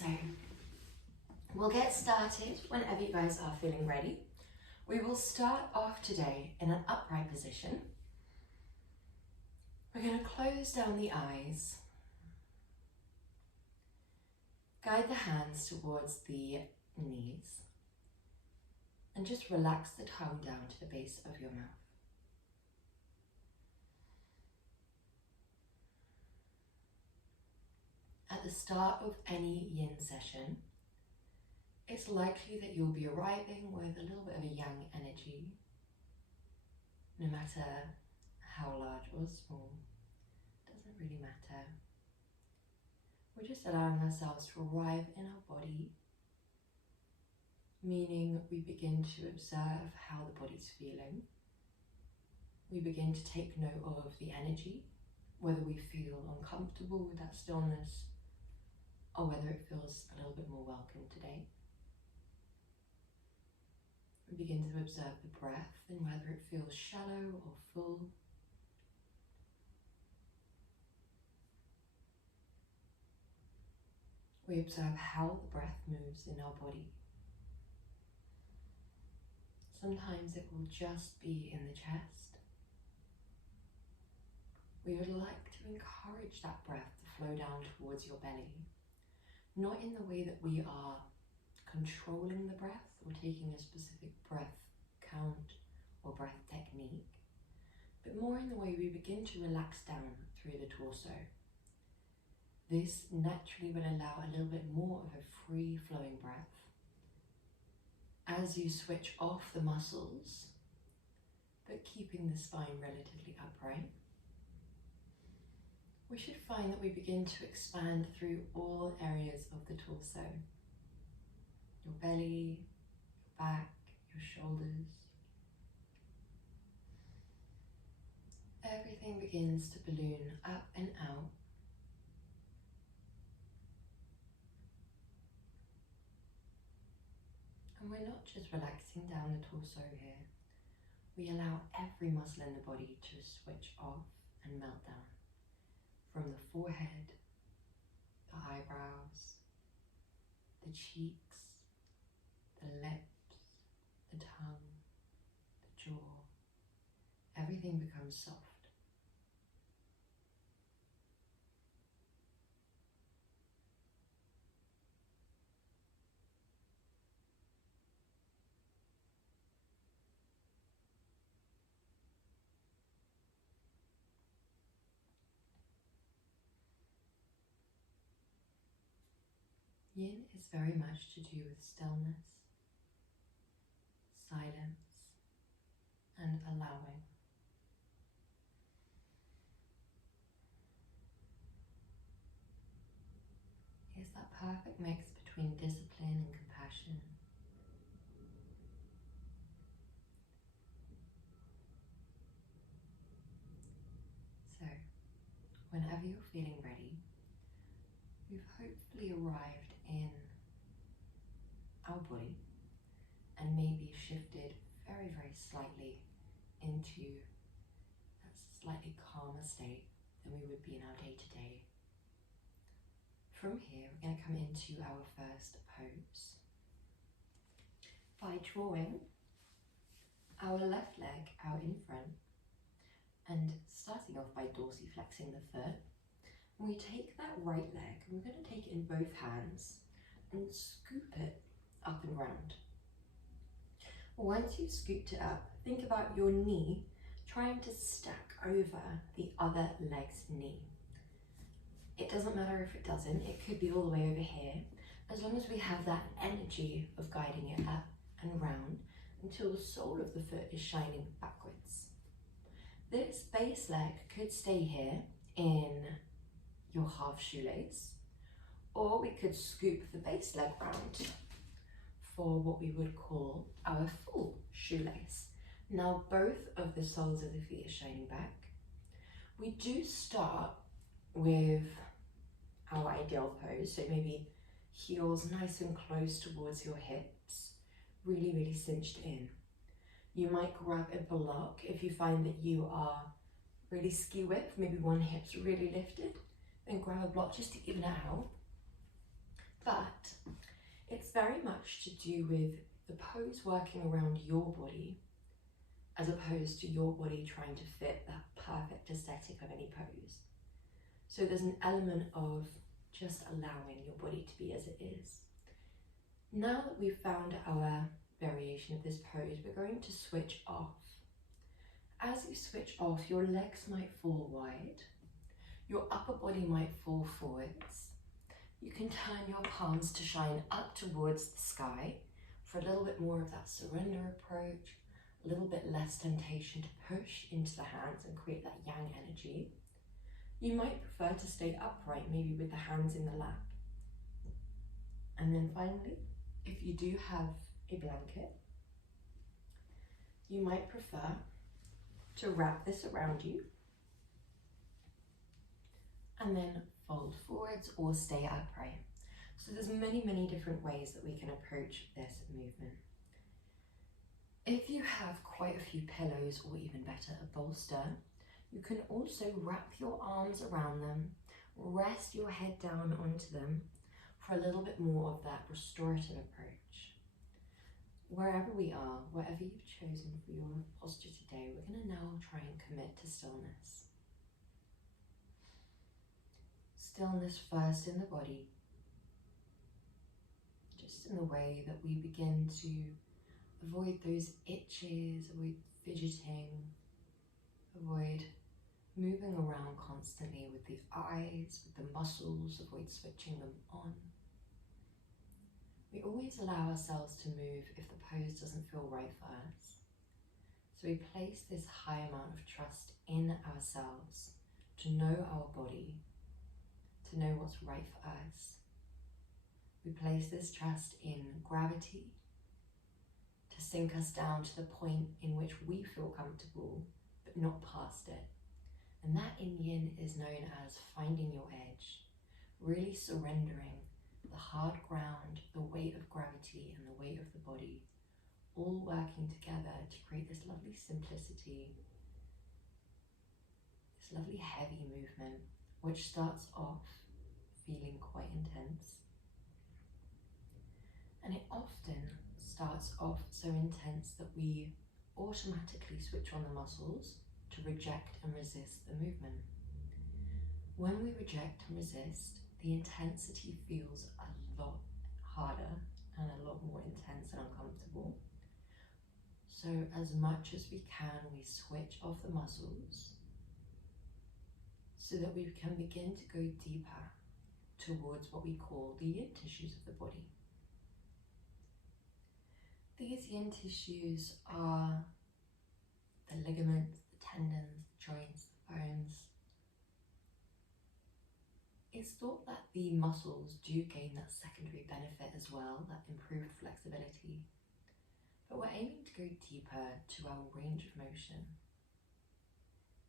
So we'll get started whenever you guys are feeling ready. We will start off today in an upright position. We're going to close down the eyes. Guide the hands towards the knees. And just relax the tongue down to the base of your mouth. At the start of any yin session, it's likely that you'll be arriving with a little bit of a yang energy, no matter how large or small, doesn't really matter. We're just allowing ourselves to arrive in our body, meaning we begin to observe how the body's feeling. We begin to take note of the energy, whether we feel uncomfortable with that stillness or whether it feels a little bit more welcome today. We begin to observe the breath and whether it feels shallow or full. We observe how the breath moves in our body. Sometimes it will just be in the chest. We would like to encourage that breath to flow down towards your belly, not in the way that we are controlling the breath or taking a specific breath count or breath technique, but more in the way we begin to relax down through the torso. This naturally will allow a little bit more of a free flowing breath. As you switch off the muscles, but keeping the spine relatively upright, we should find that we begin to expand through all areas of the torso. Your belly, your back, your shoulders. Everything begins to balloon up and out. And we're not just relaxing down the torso here. We allow every muscle in the body to switch off and melt down. From the forehead, the eyebrows, the cheeks, the lips, the tongue, the jaw, everything becomes soft. Yin is very much to do with stillness, silence, and allowing. It's that perfect mix between discipline and compassion. So, whenever you're feeling ready, we've hopefully arrived in our body and maybe shifted very, very slightly into that slightly calmer state than we would be in our day-to-day. From here, we're going to come into our first pose by drawing our left leg out in front and starting off by dorsiflexing the foot. We take that right leg and we're going to take it in both hands and scoop it up and round. Once you've scooped it up, think about your knee trying to stack over the other leg's knee. It doesn't matter if it doesn't, it could be all the way over here, as long as we have that energy of guiding it up and round until the sole of the foot is shining backwards. This base leg could stay here in your half shoelace, or we could scoop the base leg round for what we would call our full shoelace. Now both of the soles of the feet are shining back. We do start with our ideal pose, so maybe heels nice and close towards your hips, really, really cinched in. You might grab a block if you find that you are really ski whip, maybe one hip's really lifted, then grab a block just to even it out. But it's very much to do with the pose working around your body as opposed to your body trying to fit that perfect aesthetic of any pose. So there's an element of just allowing your body to be as it is. Now that we've found our variation of this pose, we're going to switch off. As you switch off, your legs might fall wide, your upper body might fall forwards. You can turn your palms to shine up towards the sky for a little bit more of that surrender approach, a little bit less temptation to push into the hands and create that yang energy. You might prefer to stay upright, maybe with the hands in the lap. And then finally, if you do have a blanket, you might prefer to wrap this around you and then fold forwards or stay upright. So there's many different ways that we can approach this movement. If you have quite a few pillows, or even better, a bolster, you can also wrap your arms around them, rest your head down onto them for a little bit more of that restorative approach. Wherever we are, whatever you've chosen for your posture today, we're going to now try and commit to stillness. Stillness first in the body, just in the way that we begin to avoid those itches, avoid fidgeting, avoid moving around constantly with the eyes, with the muscles, avoid switching them on. We always allow ourselves to move if the pose doesn't feel right for us. So we place this high amount of trust in ourselves to know our body, to know what's right for us. We place this trust in gravity to sink us down to the point in which we feel comfortable, but not past it. And that in yin is known as finding your edge, really surrendering the hard ground, the weight of gravity and the weight of the body, all working together to create this lovely simplicity, this lovely heavy movement, which starts off feeling quite intense. And it often starts off so intense that we automatically switch on the muscles to reject and resist the movement. When we reject and resist, the intensity feels a lot harder and a lot more intense and uncomfortable. So as much as we can, we switch off the muscles so that we can begin to go deeper towards what we call the yin tissues of the body. These yin tissues are the ligaments, the tendons, the joints, the bones. It's thought that the muscles do gain that secondary benefit as well, that improved flexibility. But we're aiming to go deeper to our range of motion,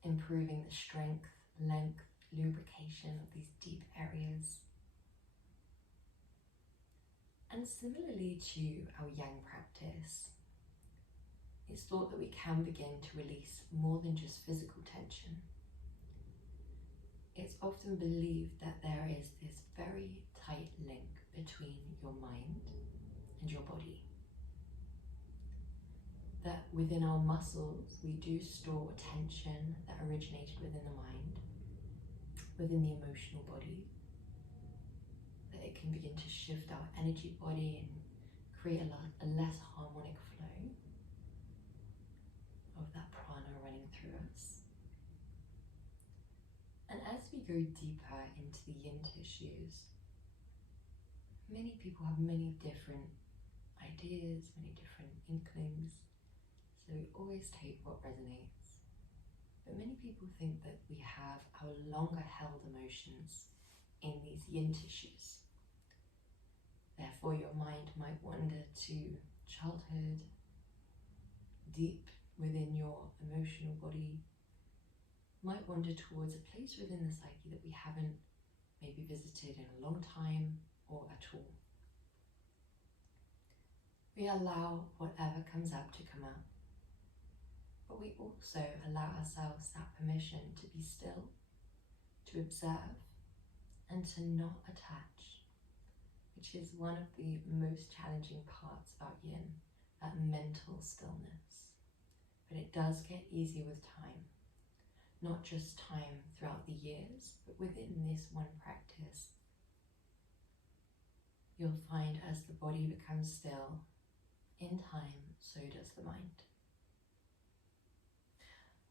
improving the strength, length, lubrication of these deep areas. And similarly to our yang practice, it's thought that we can begin to release more than just physical tension. It's often believed that there is this very tight link between your mind and your body. That within our muscles, we do store tension that originated within the mind, within the emotional body. That it can begin to shift our energy body and create a less harmonic flow of that prana running through us. And as we go deeper into the yin tissues, many people have many different ideas, many different inklings, so we always take what resonates. But many people think that we have our longer held emotions in these yin tissues. Therefore, your mind might wander to childhood, deep within your emotional body, might wander towards a place within the psyche that we haven't maybe visited in a long time or at all. We allow whatever comes up to come up, but we also allow ourselves that permission to be still, to observe, and to not attach. which is one of the most challenging parts about yin, that mental stillness. But it does get easier with time, not just time throughout the years, but within this one practice. You'll find as the body becomes still, in time, so does the mind.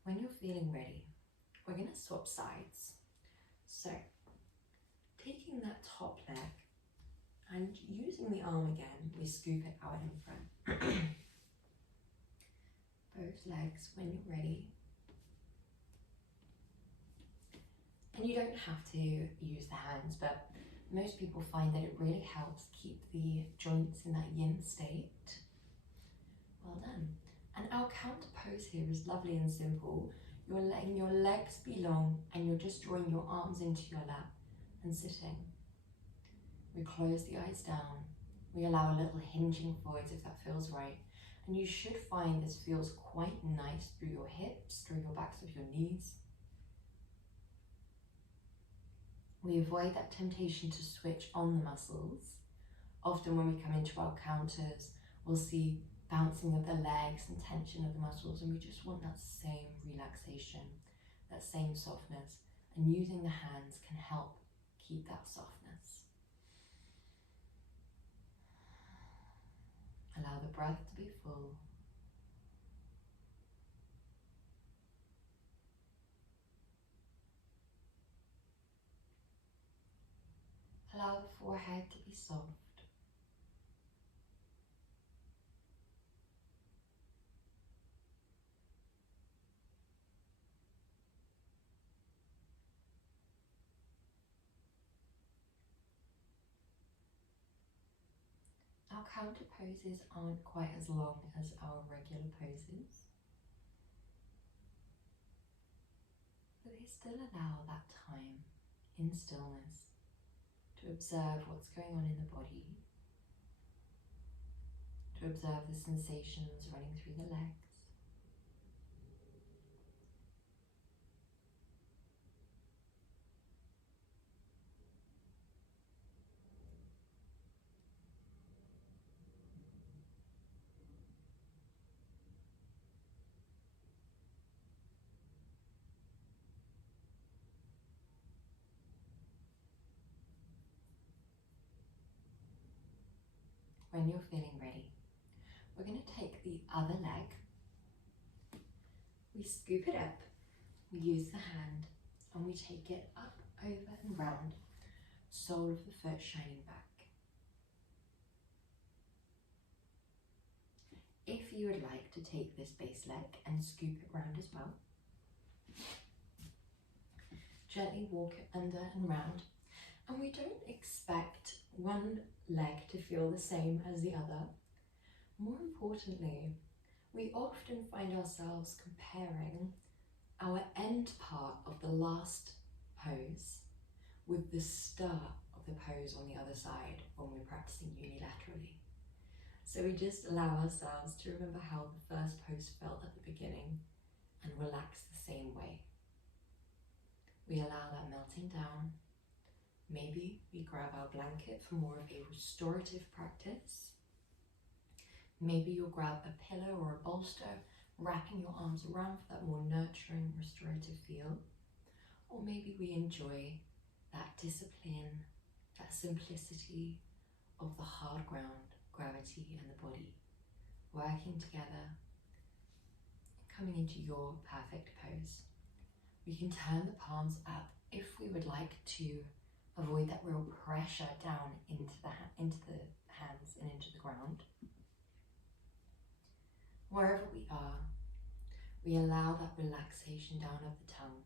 When you're feeling ready, we're going to swap sides. So, taking that top leg and using the arm again, we scoop it out in front. Both legs when you're ready. And you don't have to use the hands, but most people find that it really helps keep the joints in that yin state. Well done. And our counter pose here is lovely and simple. You're letting your legs be long and you're just drawing your arms into your lap and sitting. We close the eyes down. We allow a little hinging forwards if that feels right. And you should find this feels quite nice through your hips, through your backs of your knees. We avoid that temptation to switch on the muscles. Often when we come into our counters, we'll see bouncing of the legs and tension of the muscles, and we just want that same relaxation, that same softness. And using the hands can help keep that softness. Allow the breath to be full. Allow the forehead to be soft. Our counter poses aren't quite as long as our regular poses, but they still allow that time in stillness to observe what's going on in the body, to observe the sensations running through the legs. When you're feeling ready, we're going to take the other leg, we scoop it up, we use the hand, and we take it up, over and round, sole of the foot shining back. If you would like to take this base leg and scoop it round as well, gently walk it under and round, and we don't expect one leg to feel the same as the other. More importantly, we often find ourselves comparing our end part of the last pose with the start of the pose on the other side when we're practicing unilaterally. So we just allow ourselves to remember how the first pose felt at the beginning and relax the same way. We allow that melting down. Maybe we grab our blanket for more of a restorative practice. Maybe you'll grab a pillow or a bolster, wrapping your arms around for that more nurturing, restorative feel. Or maybe we enjoy that discipline, that simplicity of the hard ground, gravity and the body, working together, coming into your perfect pose. We can turn the palms up if we would like to avoid that real pressure down into the hands and into the ground. Wherever we are, we allow that relaxation down of the tongue.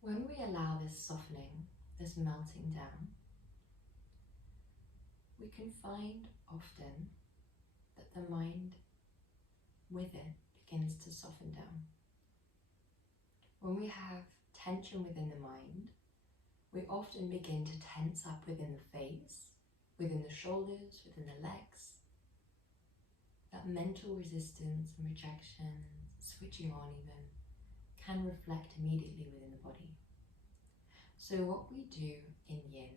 When we allow this softening, this melting down, we can find often that the mind with it begins to soften down. When we have tension within the mind, we often begin to tense up within the face, within the shoulders, within the legs. That mental resistance and rejection, switching on even, can reflect immediately within the body. So what we do in yin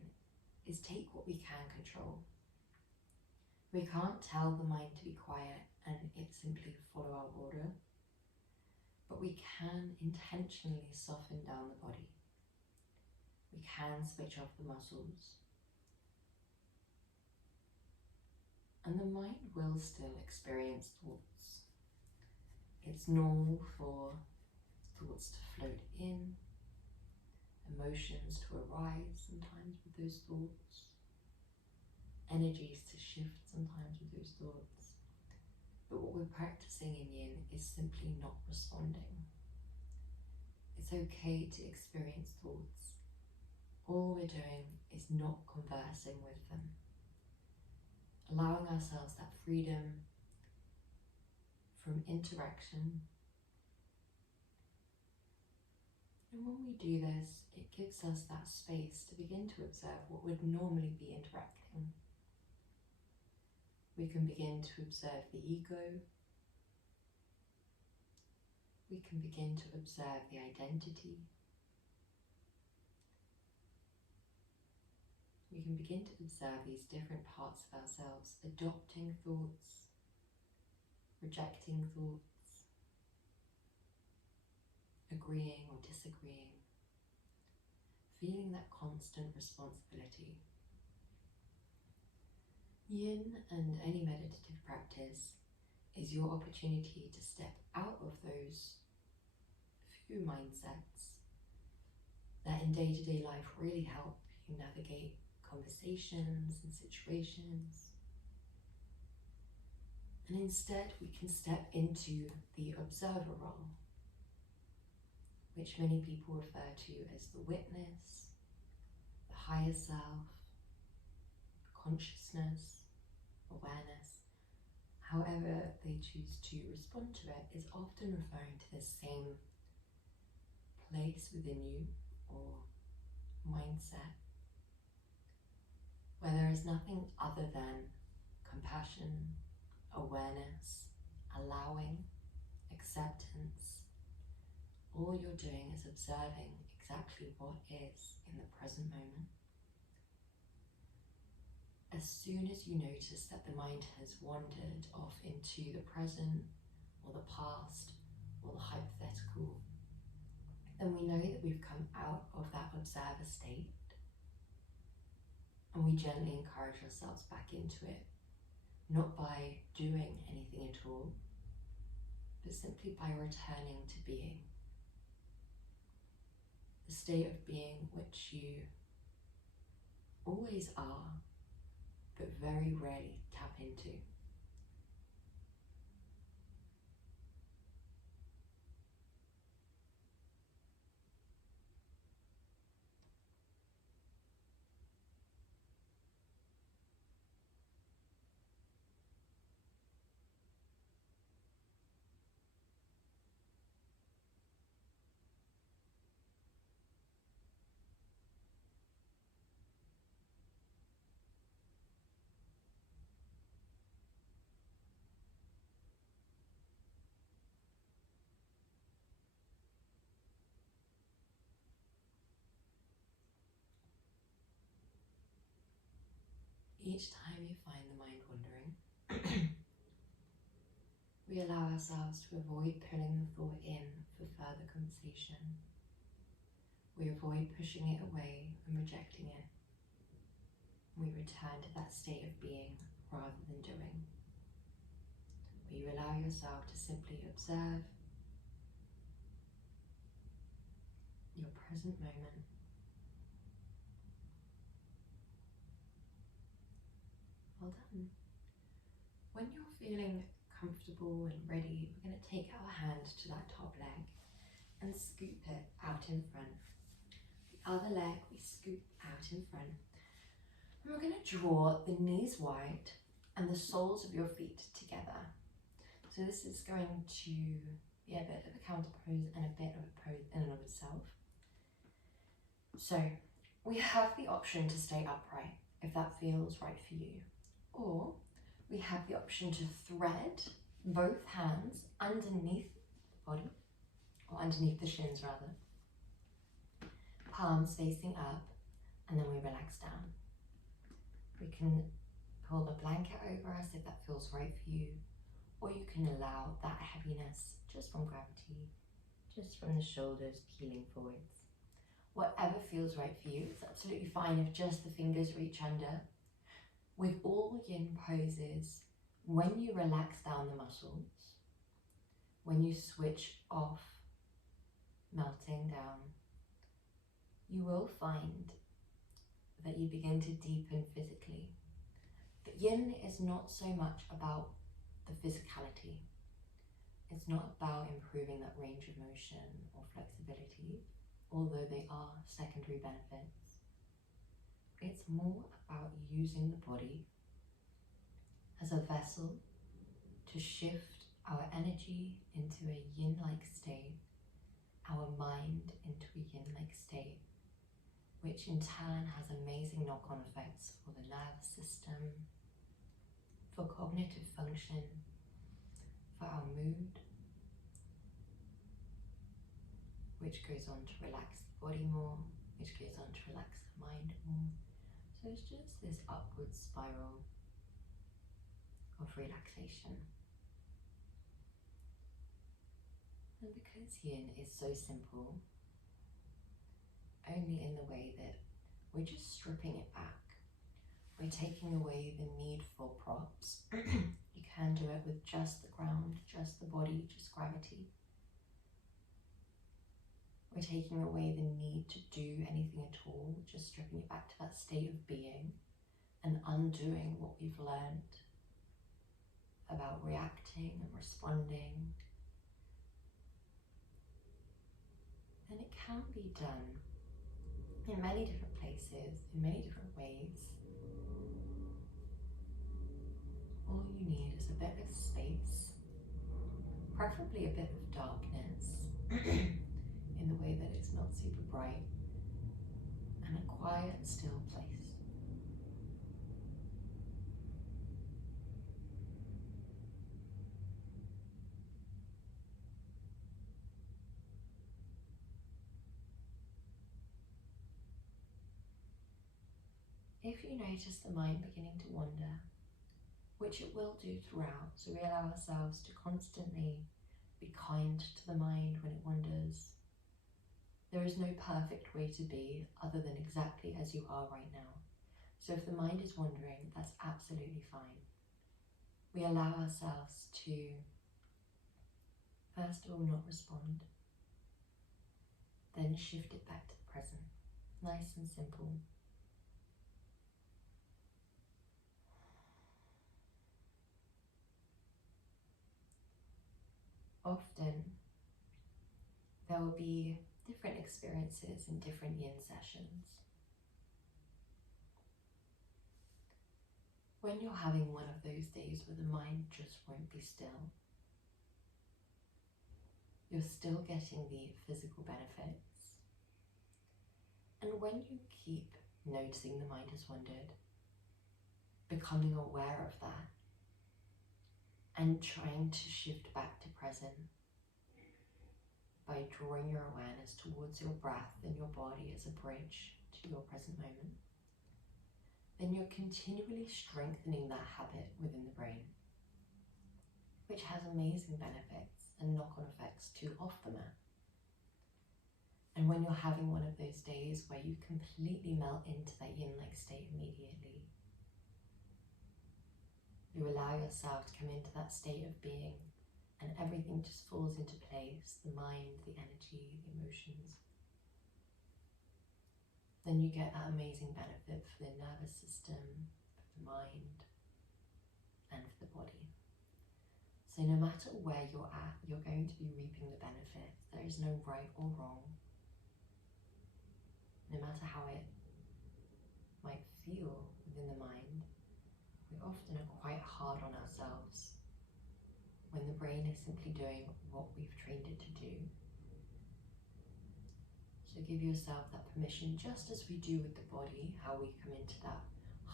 is take what we can control. We can't tell the mind to be quiet and it simply follow our order, but we can intentionally soften down the body. We can switch off the muscles. And the mind will still experience thoughts. It's normal for thoughts to float in, emotions to arise sometimes with those thoughts, energies to shift sometimes with those thoughts. But what we're practicing in yin is simply not responding. It's okay to experience thoughts. All we're doing is not conversing with them. Allowing ourselves that freedom from interaction. And when we do this, it gives us that space to begin to observe what would normally be interacting. We can begin to observe the ego. We can begin to observe the identity. We can begin to observe these different parts of ourselves, adopting thoughts, rejecting thoughts, agreeing or disagreeing, feeling that constant responsibility. Yin and any meditative practice is your opportunity to step out of those few mindsets that in day-to-day life really help you navigate conversations and situations. And instead we can step into the observer role, which many people refer to as the witness, the higher self, consciousness, awareness. However they choose to respond to it is often referring to the same place within you or mindset, where there is nothing other than compassion, awareness, allowing, acceptance. All you're doing is observing exactly what is in the present moment. As soon as you notice that the mind has wandered off into the present or the past or the hypothetical, then we know that we've come out of that observer state, and we gently encourage ourselves back into it, not by doing anything at all, but simply by returning to being. The state of being which you always are, but very rarely tap into. Each time you find the mind wandering, we allow ourselves to avoid pulling the thought in for further conversation. We avoid pushing it away and rejecting it. We return to that state of being rather than doing. Where you allow yourself to simply observe your present moment. Well done. When you're feeling comfortable and ready, we're going to take our hand to that top leg and scoop it out in front. The other leg we scoop out in front. And we're going to draw the knees wide and the soles of your feet together. So this is going to be a bit of a counter pose and a bit of a pose in and of itself. So we have the option to stay upright. if that feels right for you. Or we have the option to thread both hands underneath the body, or underneath the shins rather, palms facing up, and then we relax down. We can pull the blanket over us if that feels right for you, or you can allow that heaviness just from gravity, just from the shoulders peeling forwards. Whatever feels right for you, it's absolutely fine if just the fingers reach under. With all yin poses, when you relax down the muscles, when you switch off melting down, you will find that you begin to deepen physically. But yin is not so much about the physicality. It's not about improving that range of motion or flexibility, although they are secondary benefits. It's more about using the body as a vessel to shift our energy into a yin-like state, our mind into a yin-like state, which in turn has amazing knock-on effects for the nervous system, for cognitive function, for our mood, which goes on to relax the body more, which goes on to relax the mind more. So it's just this upward spiral of relaxation. And because yin is so simple, only in the way that we're just stripping it back, we're taking away the need for props. You can do it with just the ground, just the body, just gravity. We're taking away the need to do anything at all, just stripping it back to that state of being and undoing what we've learned about reacting and responding. And it can be done in many different places, in many different ways. All you need is a bit of space, preferably a bit of darkness, in the way that it's not super bright, and a quiet, still place. If you notice the mind beginning to wander, which it will do throughout, so we allow ourselves to constantly be kind to the mind when it wanders. There is no perfect way to be other than exactly as you are right now. So if the mind is wandering, that's absolutely fine. We allow ourselves to, first of all, not respond, then shift it back to the present. Nice and simple. Often, there will be different experiences in different yin sessions. When you're having one of those days where the mind just won't be still, you're still getting the physical benefits. And when you keep noticing the mind has wandered, becoming aware of that, and trying to shift back to present by drawing your awareness towards your breath and your body as a bridge to your present moment, then you're continually strengthening that habit within the brain, which has amazing benefits and knock-on effects to off the mat. And when you're having one of those days where you completely melt into that yin-like state immediately, you allow yourself to come into that state of being, and everything just falls into place, the mind, the energy, the emotions. Then you get that amazing benefit for the nervous system, for the mind, and for the body. So no matter where you're at, you're going to be reaping the benefits. There is no right or wrong. No matter how it might feel within the mind, we often are quite hard on ourselves when the brain is simply doing what we've trained it to do. So give yourself that permission, just as we do with the body, how we come into that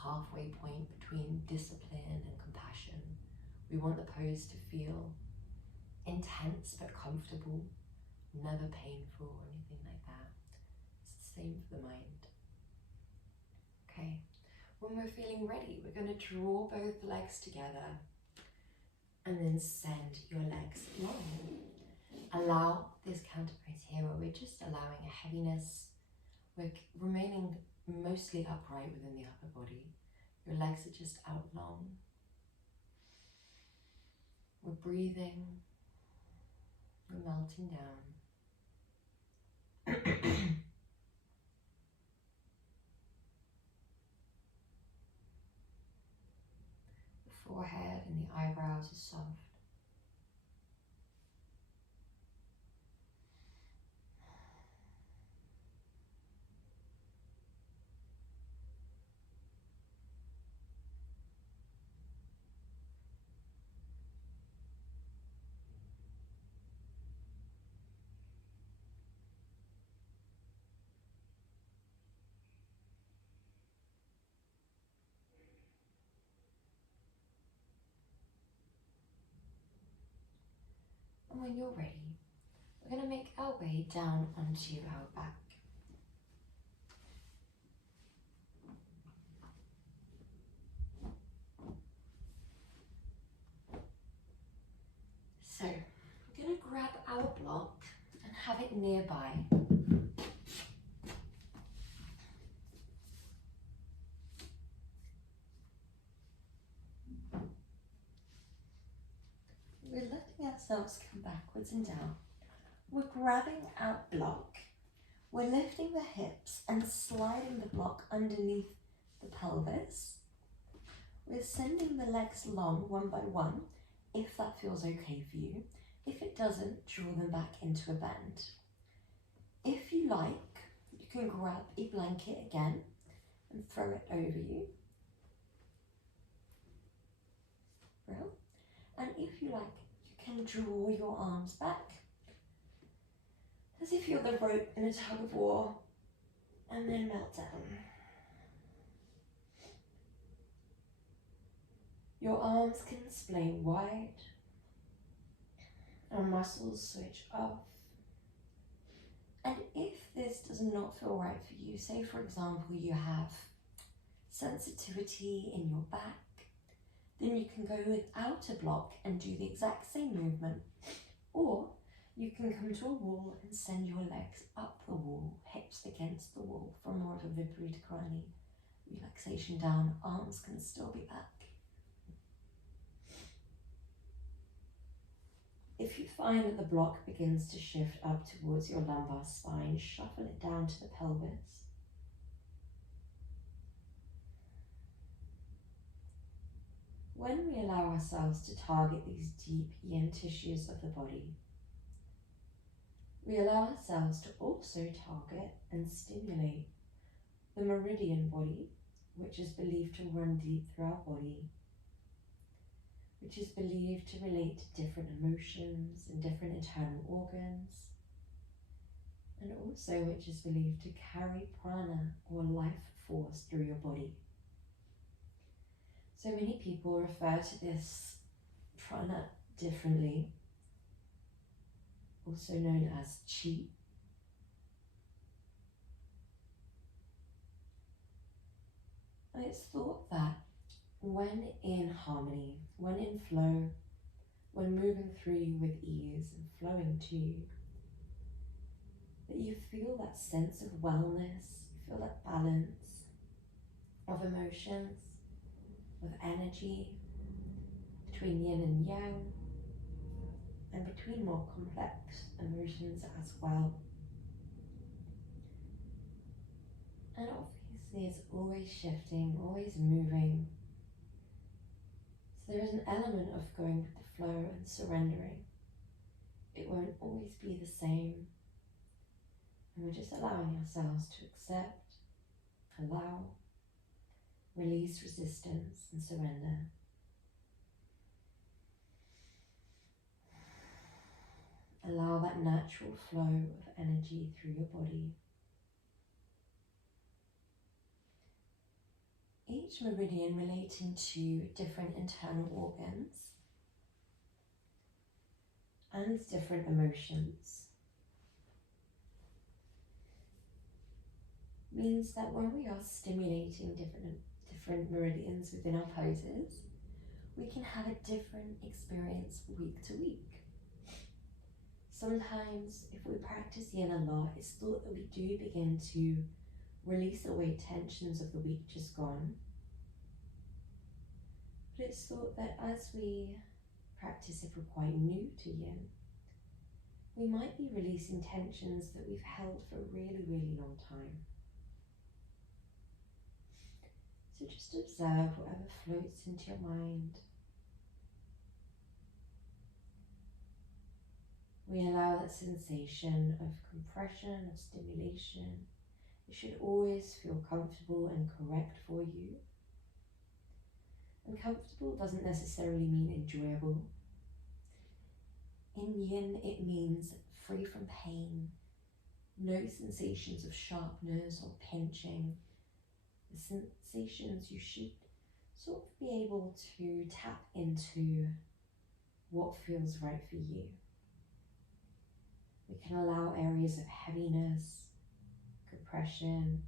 halfway point between discipline and compassion. We want the pose to feel intense but comfortable, never painful or anything like that. It's the same for the mind. Okay, when we're feeling ready, we're going to draw both legs together and then send your legs long. Allow this counter pose here where we're just allowing a heaviness. We're remaining mostly upright within the upper body. Your legs are just out long. We're breathing. We're melting down. The forehead and the eyebrows are soft. And when you're ready, we're going to make our way down onto our back. So, we're going to grab our block and have it nearby. We're letting ourselves come backwards and down. We're grabbing our block. We're lifting the hips and sliding the block underneath the pelvis. We're sending the legs long one by one, if that feels okay for you. If it doesn't, draw them back into a bend. If you like, you can grab a blanket again and throw it over you. Real. And if you like, you can draw your arms back as if you're the rope in a tug of war, and then melt down. Your arms can splay wide, and muscles switch off. And if this does not feel right for you, say for example you have sensitivity in your back, then you can go without a block and do the exact same movement. Or you can come to a wall and send your legs up the wall, hips against the wall for more of a Viparita Karani relaxation down. Arms can still be back. If you find that the block begins to shift up towards your lumbar spine, shuffle it down to the pelvis. When we allow ourselves to target these deep yin tissues of the body, we allow ourselves to also target and stimulate the meridian body, which is believed to run deep through our body, which is believed to relate to different emotions and different internal organs, and also which is believed to carry prana or life force through your body. So many people refer to this prana differently, also known as chi. And it's thought that when in harmony, when in flow, when moving through you with ease and flowing to you, that you feel that sense of wellness, you feel that balance of emotions, of energy between yin and yang, and between more complex emotions as well. And obviously it's always shifting, always moving. So there is an element of going with the flow and surrendering. It won't always be the same. And we're just allowing ourselves to accept, allow, release resistance and surrender. Allow that natural flow of energy through your body. Each meridian relating to different internal organs and different emotions means that when we are stimulating different meridians within our poses, we can have a different experience week to week. Sometimes, if we practice yin a lot, it's thought that we do begin to release away tensions of the week just gone. But it's thought that as we practice, if we're quite new to yin, we might be releasing tensions that we've held for a really, really long time. So just observe whatever floats into your mind. We allow that sensation of compression, of stimulation. It should always feel comfortable and correct for you. And comfortable doesn't necessarily mean enjoyable. In yin, it means free from pain, no sensations of sharpness or pinching. The sensations you should sort of be able to tap into what feels right for you. We can allow areas of heaviness, compression,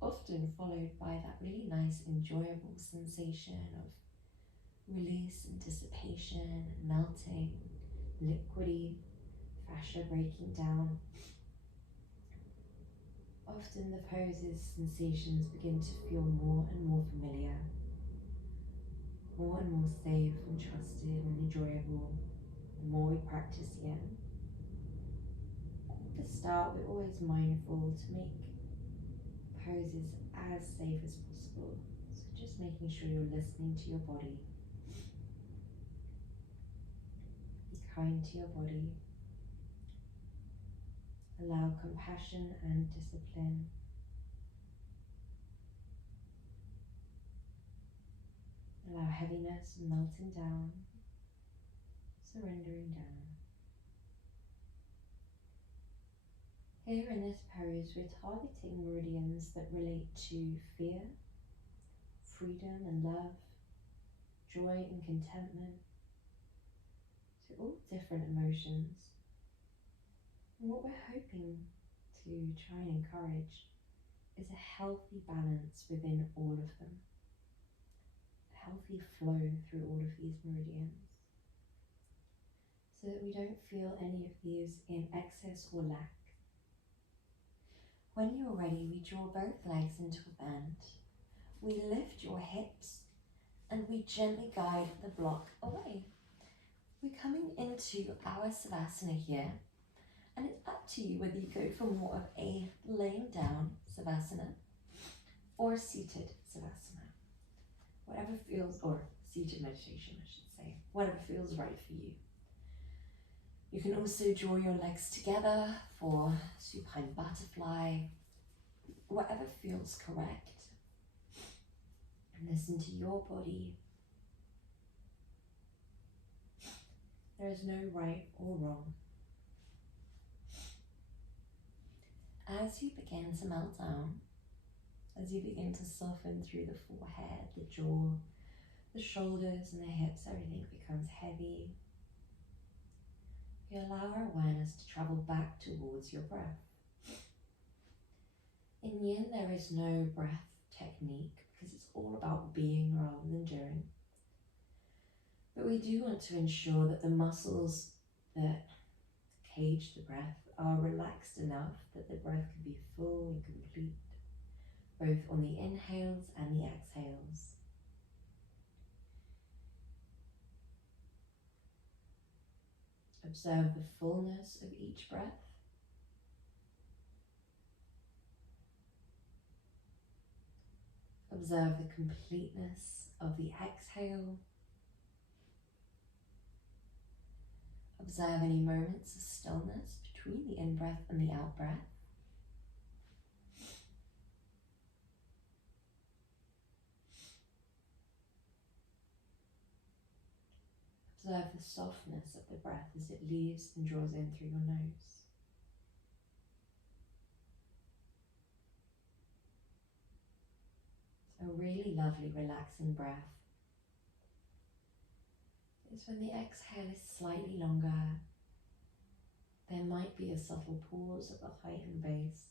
often followed by that really nice, enjoyable sensation of release and dissipation, melting, liquidy, fascia breaking down. Often the pose's sensations begin to feel more and more familiar, more and more safe and trusted and enjoyable the more we practice yin. At the start, we're always mindful to make poses as safe as possible. So just making sure you're listening to your body. Be kind to your body. Allow compassion and discipline. Allow heaviness melting down, surrendering down. Here in this pose, we're targeting meridians that relate to fear, freedom and love, joy and contentment, so all different emotions. And what we're hoping to try and encourage is a healthy balance within all of them, a healthy flow through all of these meridians, so that we don't feel any of these in excess or lack. When you're ready, we draw both legs into a bend. We lift your hips and we gently guide the block away. We're coming into our Savasana here, and it's up to you whether you go for more of a laying down Savasana or a seated Savasana. Whatever feels, or seated meditation I should say, whatever feels right for you. You can also draw your legs together for supine butterfly, whatever feels correct. And listen to your body. There is no right or wrong. As you begin to melt down, as you begin to soften through the forehead, the jaw, the shoulders and the hips, everything becomes heavy. We allow our awareness to travel back towards your breath. In yin, there is no breath technique because it's all about being rather than doing. But we do want to ensure that the muscles that cage the breath are relaxed enough that the breath can be full and complete, both on the inhales and the exhales. Observe the fullness of each breath. Observe the completeness of the exhale. Observe any moments of stillness between the in-breath and the out-breath. Observe the softness of the breath as it leaves and draws in through your nose. a really lovely relaxing breath is when the exhale is slightly longer. There might be a subtle pause at the height and base.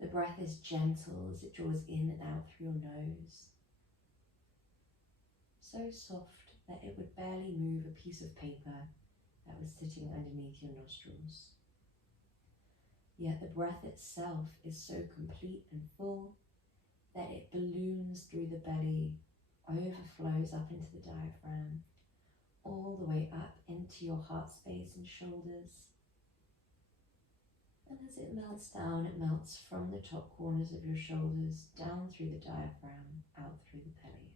The breath is gentle as it draws in and out through your nose. So soft that it would barely move a piece of paper that was sitting underneath your nostrils. Yet the breath itself is so complete and full that it balloons through the belly, overflows up into the diaphragm, all the way up into your heart space and shoulders. And as it melts down, it melts from the top corners of your shoulders, down through the diaphragm, out through the belly.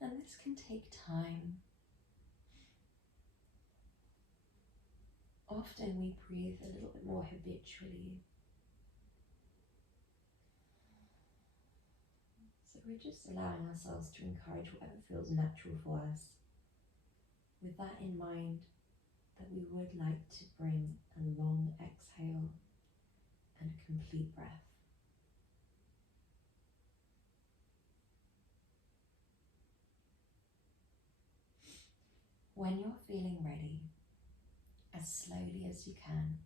And this can take time. Often we breathe a little bit more habitually. So we're just allowing ourselves to encourage whatever feels natural for us. With that in mind, that we would like to bring a long exhale and a complete breath. When you're feeling ready, as slowly as you can,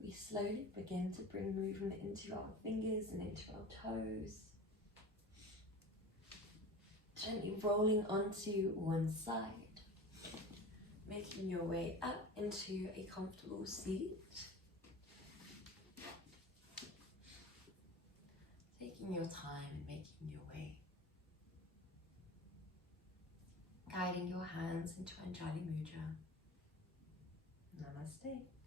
we slowly begin to bring movement into our fingers and into our toes, gently rolling onto one side, making your way up into a comfortable seat, taking your time and making your way, guiding your hands into Anjali Mudra. Namaste.